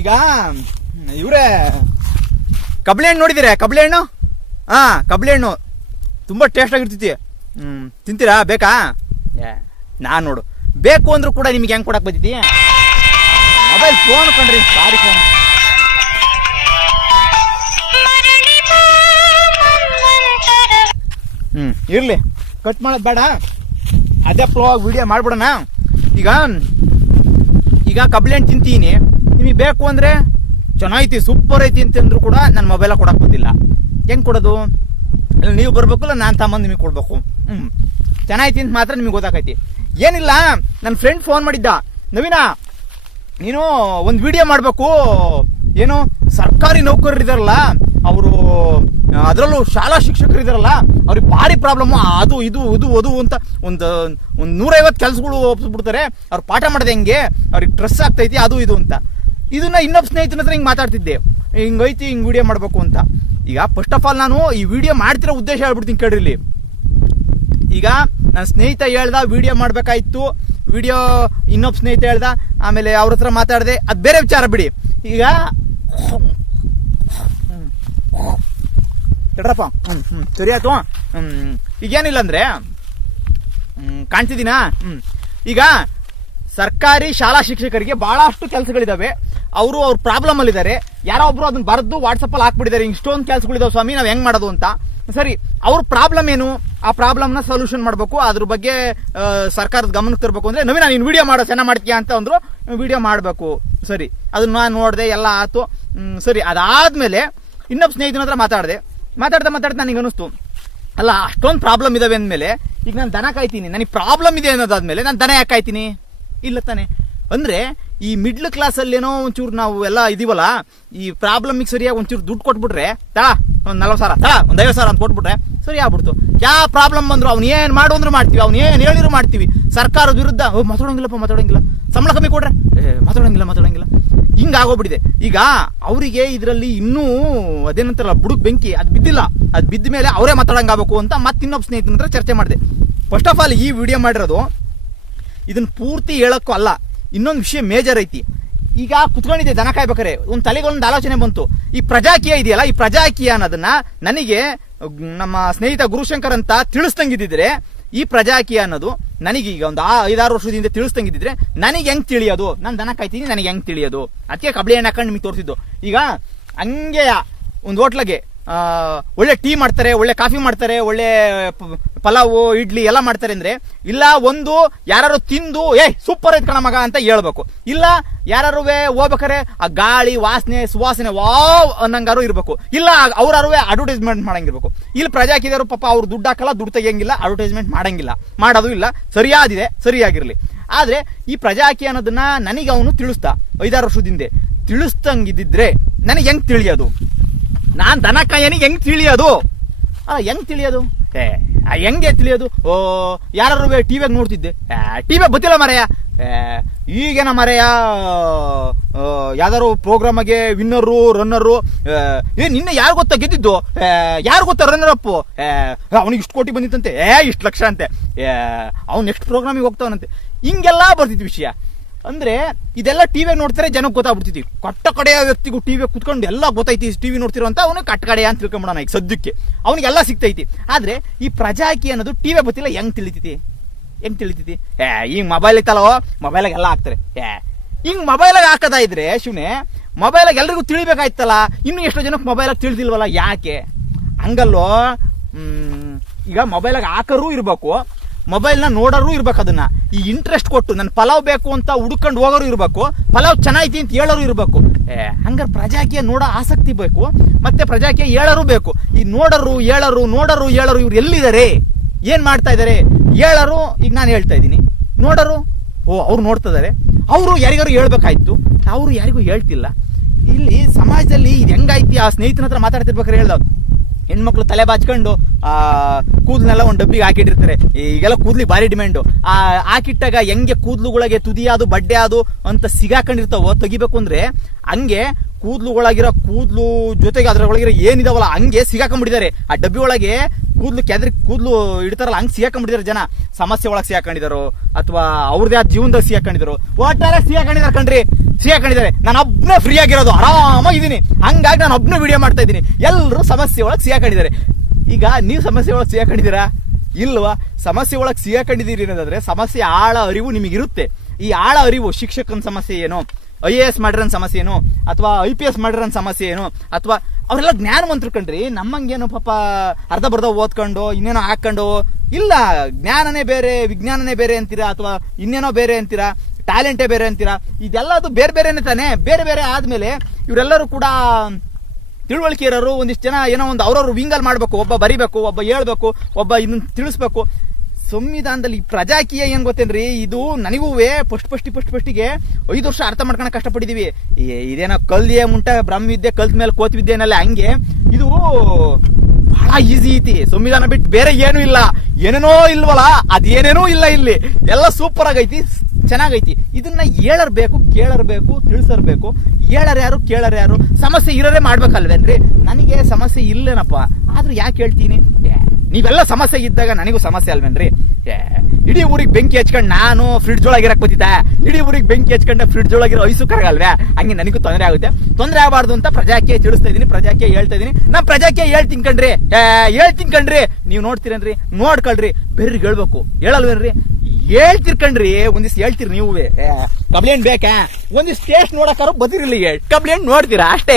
ಈಗ ಇವರೇ. ಕಬಳೆ ಹಣ್ಣು ನೋಡಿದಿರ ಕಬಳೆ ಹಣ್ಣು ಹಾ ಕಬಳೆ ಹಣ್ಣು ತುಂಬ ಟೇಸ್ಟ್ ಆಗಿರ್ತೈತಿ. ಹ್ಮ್, ತಿಂತೀರಾ? ಬೇಕಾ? ನಾನು ನೋಡು. ಬೇಕು ಅಂದರೂ ಕೂಡ ನಿಮಗೆ ಹೆಂಗ್ ಕೊಡಕ್ಕೆ ಬರ್ತೈತಿ? ಮೊಬೈಲ್ ಫೋನ್ ಕಂಡ್ರಿ ಸಾರಿ ಫೋನ್ ಹ್ಮ್, ಇರ್ಲಿ. ಕಟ್ ಮಾಡೋದು ಬೇಡ. ಅದೇ ಪ್ಲೋ ವಿಡಿಯೋ ಮಾಡ್ಬಿಡೋಣ. ಈಗ ಈಗ ಕಬ್ಲಿ ಹಣ್ಣು ತಿಂತೀನಿ. ನಿಮಗೆ ಬೇಕು ಅಂದರೆ ಚೆನ್ನಾಗೈತಿ ಸೂಪರ್ ಐತಿ ಅಂತಂದ್ರು ಕೂಡ ನನ್ನ ಮೊಬೈಲ ಕೊಡಕ್ಕೆ ಗೊತ್ತಿಲ್ಲ ಹೆಂಗ್ ಕೊಡೋದು? ಇಲ್ಲ ನೀವು ಬರ್ಬೇಕಲ್ಲ ನಾನು ತಮ್ಮಂದು ನಿಮಗೆ ಕೊಡಬೇಕು. ಹ್ಞೂ ಚೆನ್ನಾಗೈತಿ ಅಂತ ಮಾತ್ರ ನಿಮಗೆ ಗೊತ್ತಾಕೈತಿ ಏನಿಲ್ಲ ನನ್ನ ಫ್ರೆಂಡ್ ಫೋನ್ ಮಾಡಿದ್ದ. ನವೀನ, ನೀನು ಒಂದು ವಿಡಿಯೋ ಮಾಡಬೇಕು. ಏನು ಸರ್ಕಾರಿ ನೌಕರರು ಇದಾರಲ್ಲ ಅವರು ಅದರಲ್ಲೂ ಶಾಲಾ ಶಿಕ್ಷಕರು ಇದಾರಲ್ಲ, ಅವ್ರಿಗೆ ಭಾರಿ ಪ್ರಾಬ್ಲಮ್ ಅದು, ಇದು ಇದು, ಅದು ಅಂತ ಒಂದು ಒಂದು ನೂರೈವತ್ತು ಕೆಲಸಗಳು ಒಪ್ಪಿಸ್ಬಿಡ್ತಾರೆ ಅವ್ರು ಪಾಠ ಮಾಡಿದೆ ಹೆಂಗೆ, ಅವ್ರಿಗೆ ಸ್ಟ್ರೆಸ್ ಆಗ್ತೈತಿ, ಅದು, ಇದು ಅಂತ. ಇದನ್ನ ಇನ್ನೊಬ್ಬ ಸ್ನೇಹಿತನ ಹತ್ರ ಹಿಂಗೆ ಮಾತಾಡ್ತಿದ್ದೆ. ಹಿಂಗೈತಿ ಹಿಂಗೆ ವಿಡಿಯೋ ಮಾಡಬೇಕು ಅಂತ. ಈಗ ಫಸ್ಟ್ ಆಫ್ ಆಲ್ ನಾನು ಈ ವಿಡಿಯೋ ಮಾಡ್ತಿರೋ ಉದ್ದೇಶ ಹೇಳ್ಬಿಡ್ತೀನಿ ಕೇಳ್ರಿ ಇಲ್ಲಿ. ಈಗ ನನ್ನ ಸ್ನೇಹಿತ ಹೇಳ್ದ ವಿಡಿಯೋ ಮಾಡಬೇಕಾಯ್ತು. ವಿಡಿಯೋ ಇನ್ನೊಬ್ಬ ಸ್ನೇಹಿತ ಹೇಳ್ದ, ಆಮೇಲೆ ಅವ್ರ ಹತ್ರ ಮಾತಾಡಿದೆ. ಅದು ಬೇರೆ ವಿಚಾರ ಬಿಡಿ. ಈಗ ತಡ್ರಪ್ಪ ಹ್ಞೂ ಹ್ಞೂ ಸರಿ ಆಯ್ತು. ಹ್ಞೂ ಈಗೇನಿಲ್ಲ ಅಂದರೆ ಕಾಣ್ತಿದ್ದೀನಾ? ಹ್ಞೂ ಈಗ ಸರ್ಕಾರಿ ಶಾಲಾ ಶಿಕ್ಷಕರಿಗೆ ಬಹಳಷ್ಟು ಕೆಲಸಗಳಿದಾವೆ. ಅವರು ಅವ್ರ ಪ್ರಾಬ್ಲಮ್ ಅಲ್ಲಿದ್ದಾರೆ. ಯಾರೋ ಒಬ್ರು ಅದನ್ನ ಬರೆದು ವಾಟ್ಸಪ್ಪಲ್ಲಿ ಹಾಕ್ಬಿಟ್ಟಿದ್ದಾರೆ. ಇಷ್ಟೊಂದು ಕೆಲಸಗಳಿದಾವೆ ಸ್ವಾಮಿ, ನಾವು ಹೆಂಗ್ ಮಾಡೋದು ಅಂತ. ಸರಿ, ಅವ್ರ ಪ್ರಾಬ್ಲಮ್ ಏನು? ಆ ಪ್ರಾಬ್ಲಮ್ನ ಸೊಲ್ಯೂಷನ್ ಮಾಡಬೇಕು. ಅದ್ರ ಬಗ್ಗೆ ಸರ್ಕಾರದ ಗಮನಕ್ಕೆ ತರಬೇಕು ಅಂದ್ರೆ, ನವೀನ, ನೀನು ವಿಡಿಯೋ ಮಾಡೋ ಚೆನ್ನಾಗಿ ಮಾಡ್ತೀಯಾ ಅಂತ ಅಂದರು ವಿಡಿಯೋ ಮಾಡಬೇಕು. ಸರಿ, ಅದನ್ನ ನಾನು ನೋಡಿದೆ, ಎಲ್ಲ ಆಯ್ತು ಸರಿ, ಅದಾದ್ಮೇಲೆ ಇನ್ನೊಬ್ಬ ಸ್ನೇಹಿತನ ಹತ್ರ ಮಾತಾಡಿದೆ. ಮಾತಾಡ್ತಾ ಮಾತಾಡ್ತಾ ನನಗೆ ಅನಿಸ್ತು ಅಲ್ಲ, ಅಷ್ಟೊಂದು ಪ್ರಾಬ್ಲಮ್ ಇದಾವೆ ಅಂದಮೇಲೆ ಈಗ ನಾನು ದನ ಕಾಯ್ತೀನಿ. ನನಗೆ ಪ್ರಾಬ್ಲಮ್ ಇದೆ ಅನ್ನೋದಾದ್ಮೇಲೆ ನಾನು ದನ ಯಾಕೆ ಕಾಯ್ತೀನಿ? ಇಲ್ಲ ತಾನೆ. ಅಂದರೆ ಈ ಮಿಡ್ಲ್ ಕ್ಲಾಸಲ್ಲಿ ಏನೋ ಒಂಚೂರು ನಾವು ಎಲ್ಲ ಇದೀವಲ್ಲ, ಈ ಪ್ರಾಬ್ಲಮಿಗೆ ಸರಿಯಾಗಿ ಒಂಚೂರು ದುಡ್ಡು ಕೊಟ್ಬಿಟ್ರೆ ತಾ ಒಂದು ನಲ್ವತ್ತು ಸಾವಿರ ತಾ ಒಂದು ಐವತ್ತು ಸಾವಿರ ಅಂತ ಕೊಟ್ಬಿಟ್ರೆ ಸರಿ ಆಗ್ಬಿಡ್ತು. ಯಾವ ಪ್ರಾಬ್ಲಮ್ ಬಂದರು? ಅವ್ನು ಏನು ಮಾಡು ಅಂದ್ರೂ ಮಾಡ್ತೀವಿ. ಅವ್ನು ಏನು ಹೇಳಿದ್ರು ಮಾಡ್ತೀವಿ. ಸರ್ಕಾರದ ವಿರುದ್ಧ ಓ, ಮಾತಾಡೋಂಗಿಲ್ಲಪ್ಪ, ಮಾತಾಡೋಂಗಿಲ್ಲ. ಸಂಬಳ ಕಮ್ಮಿ ಕೊಡ್ರೆ. ಏ, ಮಾತಾಡೋಂಗಿಲ್ಲ ಮಾತಾಡೋಂಗಿಲ್ಲ. ಹಿಂಗೆ ಆಗೋಗ್ಬಿಟ್ಟಿದೆ ಈಗ ಅವರಿಗೆ ಇದರಲ್ಲಿ ಇನ್ನೂ ಅದೇನಂತಾರಲ್ಲ, ಬುಡುಕ್ ಬೆಂಕಿ, ಅದು ಬಿದ್ದಿಲ್ಲ. ಅದು ಬಿದ್ದ ಮೇಲೆ ಅವರೇ ಮಾತಾಡಂಗಾಗಬೇಕು ಅಂತ ಮತ್ತೆ ಇನ್ನೊಬ್ಬ ಸ್ನೇಹಿತನ ಹತ್ರ ಚರ್ಚೆ ಮಾಡಿದೆ. ಫಸ್ಟ್ ಆಫ್ ಆಲ್ ಈ ವಿಡಿಯೋ ಮಾಡಿರೋದು ಇದನ್ನ ಪೂರ್ತಿ ಹೇಳೋಕ್ಕೂ ಅಲ್ಲ, ಇನ್ನೊಂದು ವಿಷಯ ಮೇಜರ್ ಐತಿ. ಈಗ ಕುತ್ಕೊಂಡಿದ್ದೆ ದನ ಕಾಯ್ಬೇಕಾರೆ ಒಂದು ತಲೆಗೊಂದು ಆಲೋಚನೆ ಬಂತು. ಈ ಪ್ರಜಾಕೀಯ ಇದೆಯಲ್ಲ, ಈ ಪ್ರಜಾಕೀಯ ಅನ್ನೋದನ್ನ ನನಗೆ ನಮ್ಮ ಸ್ನೇಹಿತ ಗುರುಶಂಕರ್ ಅಂತ ತಿಳಿಸ್ದಂಗಿದ್ದಿದ್ರೆ ಈ ಪ್ರಜಾಕೀಯ ಅನ್ನೋದು ನನಗೆ ಈಗ ಒಂದು ಆ ಐದಾರು ವರ್ಷದಿಂದ ತಿಳಿಸ್ದಂಗಿದ್ರೆ ನನಗೆ ಹೆಂಗ್ ತಿಳಿಯೋದು? ನಾನು ದನ ಕಾಯ್ತೀನಿ, ನನಗೆ ಹೆಂಗ್ ತಿಳಿಯೋದು? ಅದಕ್ಕೆ ಕಬ್ಳಿ ಹಣ್ಣು ಹಾಕೊಂಡು ನಿಮಗೆ ತೋರಿಸಿದ್ದು. ಈಗ ಹಂಗೆ ಒಂದು ಹೋಟ್ಲಗೆ ಒಳ್ಳೆ ಟೀ ಮಾಡ್ತಾರೆ, ಒಳ್ಳೆ ಕಾಫಿ ಮಾಡ್ತಾರೆ, ಒಳ್ಳೆ ಪಲಾವು, ಇಡ್ಲಿ ಎಲ್ಲ ಮಾಡ್ತಾರೆ ಅಂದ್ರೆ, ಇಲ್ಲ ಒಂದು ಯಾರು ತಿಂದು ಏ ಸೂಪರ್ ಐತ್ ಕಣ ಮಗ ಅಂತ ಹೇಳ್ಬೇಕು. ಇಲ್ಲ ಯಾರು ಹೋಗ್ಬೇಕಾರೆ ಆ ಗಾಳಿ, ವಾಸನೆ, ಸುವಾಸನೆ, ವಾವ್ ಅನ್ನಂಗಾರು ಇರಬೇಕು. ಇಲ್ಲ ಅವ್ರಾರು ಅಡ್ವರ್ಟೈಸ್ಮೆಂಟ್ ಮಾಡಂಗಿರ್ಬೇಕು. ಇಲ್ಲಿ ಪ್ರಜಾಕಿದಾರು ಪಾಪ ಅವ್ರು ದುಡ್ಡು ಹಾಕಲ್ಲ, ದುಡ್ಡು ತೆಗಿಯಂಗಿಲ್ಲ ಅಡ್ವರ್ಟೈಸ್ಮೆಂಟ್ ಮಾಡಂಗಿಲ್ಲ. ಮಾಡೋದು ಇಲ್ಲ. ಸರಿಯಾದಿದೆ ಸರಿಯಾಗಿರಲಿ. ಆದ್ರೆ ಈ ಪ್ರಜಾಕಿ ಅನ್ನೋದನ್ನ ನನಗೆ ಅವನು ತಿಳಿಸ್ತಾ ಐದಾರು ವರ್ಷದಿಂದ. ತಿಳಿಸ್ತಂಗಿದ್ದಿದ್ರೆ ನನಗೆ ಹೆಂಗ್ ತಿಳಿಯೋದು? ನಾನ್ ದನ ಕಾಯನಿಗೆ ಹೆಂಗ್ ತಿಳಿಯೋದು? ಹೆಂಗ್ ತಿಳಿಯೋದು? ಏ ಹೆಂಗೆ ತಿಳಿಯೋದು? ಓ ಯಾರು ಟಿವಿಯಾಗ ನೋಡ್ತಿದ್ದೆ. ಟಿವಿ ಗೊತ್ತಿಲ್ಲ ಮರೆಯ. ಈಗೇನ ಮರೆಯ ಯಾವ್ದಾರು ಪ್ರೋಗ್ರಾಮಗೆ ವಿನ್ನರು ರನ್ನರು ಏ ನಿನ್ನೆ ಯಾರು ಗೊತ್ತಾ ಗೆದ್ದಿದ್ದು? ಯಾರು ಗೊತ್ತಾ ರನ್ನರ್ ಅಪ್ಪು ಅವನಿಗೆ ಇಷ್ಟು ಕೋಟಿ ಬಂದಿತ್ತಂತೆ. ಏ ಇಷ್ಟು ಲಕ್ಷ ಅಂತೆ. ಅವ್ನು ನೆಕ್ಸ್ಟ್ ಪ್ರೋಗ್ರಾಮಿಗೆ ಹೋಗ್ತಾವನಂತೆ. ಹಿಂಗೆಲ್ಲ ಬರ್ತಿತ್ತು ವಿಷಯ. ಅಂದ್ರೆ ಇದೆಲ್ಲ ಟಿವಿ ನೋಡ್ತಾರೆ ಜನಕ್ಕೆ ಗೊತ್ತಾಗ್ಬಿಡ್ತಿದ್ವಿ. ಕಟ್ಟ ಕಡೆಯ ವ್ಯಕ್ತಿಗೂ ಟಿವಿ ಕುತ್ಕೊಂಡು ಎಲ್ಲ ಗೊತ್ತೈತಿ ಟಿವಿ ನೋಡ್ತಿರೋ ಅವನು ಕಟ್ಟ ಕಡೆಯ ಅಂತ ತಿಳ್ಕೊಂಬಿಡೋಣ ಈಗ ಸದ್ಯಕ್ಕೆ. ಅವನಿಗೆಲ್ಲ ಸಿಗ್ತೈತಿ. ಆದ್ರೆ ಈ ಪ್ರಜಾಕಿ ಅನ್ನೋದು ಟಿವಿ ಗೊತ್ತಿಲ್ಲ ಹೆಂಗ್ ತಿಳಿತೈತಿ? ಹೆಂಗ್ ತಿಳಿತೈತಿ? ಏ, ಈಗ ಮೊಬೈಲ್ ಐತಲ್ಲೋ ಮೊಬೈಲಾಗ ಎಲ್ಲ ಹಾಕ್ತಾರೆ. ಏ ಹಿಂಗ್ ಮೊಬೈಲಾಗ ಹಾಕದ ಇದ್ರೆ, ಶಿವನೆ ಮೊಬೈಲಾಗ ಎಲ್ರಿಗೂ ತಿಳಿಬೇಕಾಯ್ತಲ್ಲ, ಇನ್ನು ಎಷ್ಟೋ ಜನಕ್ಕೆ ಮೊಬೈಲಾಗ ತಿಳಿದಿಲ್ವಲ್ಲ, ಯಾಕೆ? ಹಂಗಲ್ಲೋ ಈಗ ಮೊಬೈಲಾಗ ಹಾಕರೂ ಇರ್ಬೇಕು ಮೊಬೈಲ್ನ ನೋಡೋರು ಇರ್ಬೇಕು ಅದನ್ನ. ಈ ಇಂಟ್ರೆಸ್ಟ್ ಕೊಟ್ಟು, ನನ್ ಪಲಾವ್ ಬೇಕು ಅಂತ ಹುಡ್ಕೊಂಡು ಹೋಗೋರು ಇರ್ಬೇಕು, ಪಲಾವ್ ಚೆನ್ನಾಗೈತಿ ಅಂತ ಹೇಳೋರು ಇರ್ಬೇಕು. ಏ, ಹಂಗಾರೆ ಪ್ರಜಾಕೀಯ ನೋಡೋ ಆಸಕ್ತಿ ಬೇಕು, ಮತ್ತೆ ಪ್ರಜಾಕೀಯ ಹೇಳೋರು ಬೇಕು. ಈ ನೋಡರು, ಹೇಳರು ನೋಡರು, ಹೇಳರು ಇವ್ರು ಎಲ್ಲಿದ್ದಾರೆ ಏನ್ ಮಾಡ್ತಾ ಇದಾರೆ? ಹೇಳರು, ಈಗ ನಾನು ಹೇಳ್ತಾ ಇದ್ದೀನಿ. ನೋಡೋರು, ಓ, ಅವ್ರು ಇದಾರೆ. ಅವರು ಯಾರಿಗಾರು ಹೇಳ್ಬೇಕಾಯ್ತು? ಅವರು ಯಾರಿಗೂ ಹೇಳ್ತಿಲ್ಲ. ಇಲ್ಲಿ ಸಮಾಜದಲ್ಲಿ ಇದು ಹೆಂಗಾಯ್ತಿ ಆ ಸ್ನೇಹಿತನ ಹತ್ರ ಮಾತಾಡ್ತಿರ್ಬೇಕಾದ್ರೆ ಹೇಳ್ದ ಹೆಣ್ಮಕ್ಳು ತಲೆ ಬಾಚ್ಕೊಂಡು, ಆ ಕೂದಲೆಲ್ಲ ಒಂದು ಡಬ್ಬಿಗೆ ಹಾಕಿಟ್ಟಿರ್ತಾರೆ. ಈಗೆಲ್ಲ ಕೂದ್ಲಿ ಭಾರಿ ಡಿಮ್ಯಾಂಡು ಆ, ಹಾಕಿಟ್ಟಾಗ ಹೆಂಗೆ ಕೂದಲುಗಳಿಗೆ ತುದಿಯಾದು ಬಡ್ಡೆ ಅದು ಅಂತ ಸಿಗಾಕೊಂಡಿರ್ತಾವೋ, ತೆಗಿಬೇಕು ಅಂದ್ರೆ ಹಂಗೆ ಕೂದಲುಗಳಾಗಿರೋ, ಕೂದಲು ಜೊತೆಗೆ ಅದ್ರೊಳಗಿರೋ ಏನಿದಾವಲ್ಲ, ಹಂಗೆ ಸಿಗಾಕೊಂಡ್ಬಿಟ್ಟಿದ್ದಾರೆ. ಆ ಡಬ್ಬಿ ಒಳಗೆ ಕೂದ್ಲು ಕೆದ್ರಿ ಕೂದಲು ಇಡ್ತಾರಲ್ಲ ಹಂಗೆ ಸಿಗಾಕೊಂಡಿದ್ದಾರೆ ಜನ. ಸಮಸ್ಯೆ ಒಳಗೆ ಸಿಗಾಕೊಂಡಿದ್ದಾರೆ ಅಥವಾ ಅವ್ರದೇ ಆ ಜೀವನದಾಗ ಸಿಗಾಕೊಂಡಿದ್ದಾರೋ ಒಟ್ಟಾರೆ ಸಿಗಾಕೊಂಡಿದ್ದಾರೆ ಕಣ್ರಿ. ಸಿಗಾಕೊಂಡಿದ್ದಾರೆ. ನಾನು ಒಬ್ಬನೇ ಫ್ರೀ ಆಗಿರೋದು. ಆರಾಮಾಗಿದ್ದೀನಿ ಹಂಗಾಗಿ ನಾನು ಒಬ್ಬನೇ ವಿಡಿಯೋ ಮಾಡ್ತಾ ಇದ್ದೀನಿ ಎಲ್ಲರೂ ಸಮಸ್ಯೆ ಒಳಗೆ ಸಿಗಾಕೊಂಡಿದ್ದಾರೆ. ಈಗ ನೀವು ಸಮಸ್ಯೆ ಒಳಗೆ ಸಿಗಾಕೊಂಡಿದ್ದೀರಾ? ಇಲ್ವಾ? ಸಮಸ್ಯೆ ಒಳಗೆ ಸಿಗಾಕೊಂಡಿದ್ದೀರಿ ಅನ್ನೋದಾದ್ರೆ ಸಮಸ್ಯೆ ಆಳ ಅರಿವು ನಿಮಗಿರುತ್ತೆ ಈ ಆಳ ಅರಿವು ಶಿಕ್ಷಕನ ಸಮಸ್ಯೆ ಏನು? ಐ ಎ ಎಸ್ ಮಾಡಿರೋ ಸಮಸ್ಯೆ ಏನು? ಅಥವಾ ಐ ಪಿ ಎಸ್ ಮಾಡಿರೋ ಸಮಸ್ಯೆ ಏನು? ಅಥವಾ ಅವರೆಲ್ಲ ಜ್ಞಾನವಂತರು ಕಣ್ರಿ. ನಮ್ಮಂಗೇನು ಪಾಪ ಅರ್ಧ ಬರ್ಧ ಓದ್ಕೊಂಡು, ಇನ್ನೇನೋ ಹಾಕೊಂಡು, ಇಲ್ಲ, ಜ್ಞಾನನೇ ಬೇರೆ, ವಿಜ್ಞಾನನೇ ಬೇರೆ ಅಂತೀರಾ ಅಥವಾ ಇನ್ನೇನೋ ಬೇರೆ ಅಂತೀರಾ, ಟ್ಯಾಲೆಂಟೇ ಬೇರೆ ಅಂತೀರಾ ಇದೆಲ್ಲ ಅದು ಬೇರೆ ಬೇರೆನೇ ತಾನೇ. ಬೇರೆ ಬೇರೆ ಆದಮೇಲೆ ಇವರೆಲ್ಲರೂ ಕೂಡ ತಿಳುವಳಿಕೆ ಇರೋರು ಒಂದಿಷ್ಟು ಜನ ಏನೋ ಒಂದು ಅವ್ರವ್ರು ವಿಂಗಲ್ ಮಾಡಬೇಕು, ಒಬ್ಬ ಬರಿಬೇಕು, ಒಬ್ಬ ಹೇಳ್ಬೇಕು, ಒಬ್ಬ ಇದನ್ನ ತಿಳಿಸ್ಬೇಕು. ಸಂವಿಧಾನದಲ್ಲಿ ಪ್ರಜಾಕೀಯ ಏನ್ ಗೊತ್ತೇನ್ರಿ? ಇದು ನನಗೂ ಫಸ್ಟ್ ಫಸ್ಟ್ ಫಸ್ಟ್ ಫಸ್ಟಿಗೆ ಐದು ವರ್ಷ ಅರ್ಥ ಮಾಡ್ಕೊಳಕ್ ಕಷ್ಟಪಟ್ಟಿದೀವಿ. ಇದೇನೋ ಕಲ್ದಿಯೇ ಮುಂಟ, ಬ್ರಹ್ಮವಿದ್ಯೆ, ಕಲ್ತ ಮೇಲೆ ಕೋತ್ ವಿದ್ಯೆ ಅನ್ನಲ್ಲ ಹಂಗೆ. ಇದು ಬಹಳ ಈಸಿ ಐತಿ. ಸಂವಿಧಾನ ಬಿಟ್ಟು ಬೇರೆ ಏನು ಇಲ್ಲ. ಏನೇನೋ ಇಲ್ವಲ್ಲ, ಅದೇನೇನೂ ಇಲ್ಲ ಇಲ್ಲಿ. ಎಲ್ಲ ಸೂಪರ್ ಆಗೈತಿ, ಚೆನ್ನಾಗೈತಿ. ಇದನ್ನ ಹೇಳರ್ಬೇಕು ಕೇಳರ್ಬೇಕು ತಿಳಿಸರ್ಬೇಕು ಹೇಳರ್ ಯಾರು, ಕೇಳರ್ ಯಾರು? ಸಮಸ್ಯೆ ಇರೋರೇ ಮಾಡ್ಬೇಕಲ್ವೇನ್ರಿ? ನನಗೆ ಸಮಸ್ಯೆ ಇಲ್ಲೇನಪ್ಪ. ಆದ್ರೂ ಯಾಕೆ ಹೇಳ್ತೀನಿ? ನೀವೆಲ್ಲ ಸಮಸ್ಯೆ ಇದ್ದಾಗ ನನಗೂ ಸಮಸ್ಯೆ ಅಲ್ವೇನ್ರಿ? ಇಡೀ ಊರಿಗೆ ಬೆಂಕಿ ಹಚ್ಕೊಂಡು ನಾನು ಫ್ರಿಡ್ಜ್ ಒಳಗಿರಕ್ ಬತ್ತಿದ್ದೆ ಇಡೀ ಊರಿಗೆ ಬೆಂಕಿ ಹಚ್ಕೊಂಡೆ ಫ್ರಿಡ್ಜ್ ಒಳಗಿರೋ ಐಸು ಕರಗಲ್ವೇ? ಹಂಗೆ ನನಗೂ ತೊಂದರೆ ಆಗುತ್ತೆ. ತೊಂದರೆ ಆಗಬಾರ್ದು ಅಂತ ಪ್ರಜಾಕ್ಕೆ ತಿಳಿಸ್ತಾ ಇದ್ದೀನಿ ಪ್ರಜಾಕ್ಕೆ ಹೇಳ್ತಾ ಇದೀನಿ. ನಾ ಪ್ರಜಾಕ್ಕೆ ಹೇಳ್ತೀನಿ ಕಣ್ರಿ. ಏ, ಹೇಳ್ತೀನಿ ಕಣ್ರಿ. ನೀವು ನೋಡ್ತೀರನ್ರಿ? ನೋಡ್ಕೊಳ್ರಿ. ಬೇರೆ ಹೇಳ್ಬೇಕು. ಹೇಳಲ್ವೇನ್ರಿ? ಹೇಳ್ತಿರ್ಕಂಡ್ರಿ ಒಂದಿಷ್ಟು ಹೇಳ್ತೀರಿ ನೀವು. ಕಬ್ಲೇನ್ ಬೇಕಾ? ಒಂದಿಷ್ಟು ಟೇಸ್ಟ್ ನೋಡಕ್ಕಾರು ಬದಿರಿಲ್ಲ ಕಬ್ಲೇನ್ ನೋಡ್ತೀರಾ? ಅಷ್ಟೇ.